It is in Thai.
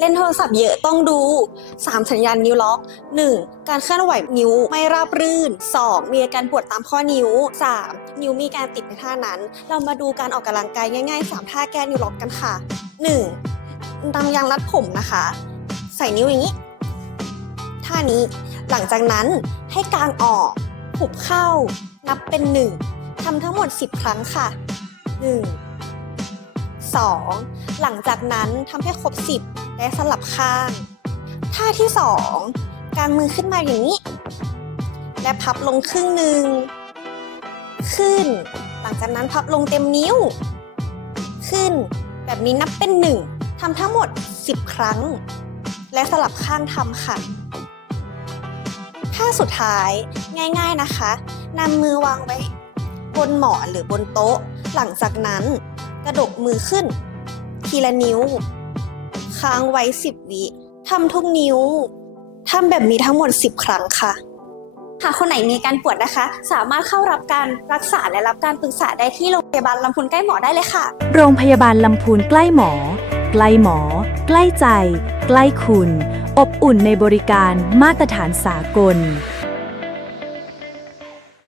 เล่นโทรศัพท์เยอะต้องดู 3 สัญญาณนิ้วล็อก 1. การเคลื่อนไหวนิ้วไม่ราบรื่น 2. มีอาการปวดตามข้อนิ้ว 3. นิ้วมีการติดในท่านั้น เรามาดูการออกกำลังกายง่ายๆ 3 ท่าแก้นิ้วล็อกกันค่ะ 1. นำยางรัดผมนะคะ ใส่นิ้วอย่างนี้ ท่านี้ หลังจากนั้นให้กางออกหุบเข้า นับเป็น 1ทำทั้งหมด 10 ครั้งค่ะ 1 2. หลังจากนั้นทำให้ครบ 10 และสลับข้าง ท่าที่ 2 การมือขึ้นมาอย่างนี้ และพับลงครึ่งหนึ่ง ขึ้น หลังจากนั้นพับลงเต็มนิ้ว ขึ้น แบบนี้นับเป็น1ทำทั้งหมด 10 ครั้ง และสลับข้างทำค่ะท่าสุดท้ายง่ายๆนะคะนำมือวางไว้ บนหมอนหรือบนโต๊ะ หลังจากนั้น กระดกมือขึ้น ทีละนิ้ว ค้างไว้10วิทำทุกนิ้วทำแบบนี้ทั้งหมด 10 ครั้งค่ะ หากคนไหนมีการปวดนะคะ สามารถเข้ารับการรักษาและรับการปรึกษาได้ที่โรงพยาบาลลำพูนใกล้หมอได้เลยค่ะ โรงพยาบาลลำพูนใกล้หมอ ใกล้หมอ ใกล้ใจ ใกล้คุณ อบอุ่นในบริการมาตรฐานสากล